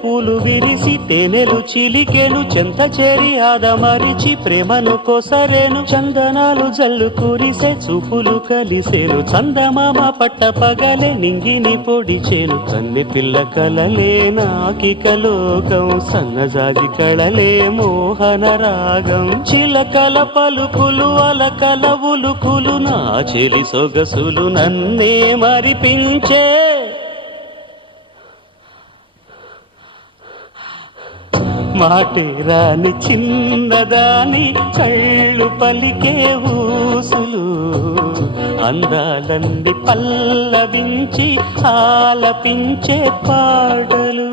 పూలు విరిసి తేనెలు చిలికెను చెంత చేరి ఆదమరిచి ప్రేమను కొసరేను చందనాలు జల్లు కురిసే చూపులు కలిసేను చందమామ పట్ట పగలే నింగిని పొడిచేను కన్నె పిల్ల కలలే నాకిక లోకం సన్నజాజి కళలే మోహన రాగం చిలకల పలుకులు అలకల ఉలుకులు నా చెలి సొగసులు నన్నే మరిపించే మాటే రాని చిన్నదాని కళ్ళు పలికే ఊసులు అందాలన్నీ పల్లవించి ఆలపించే పాటలు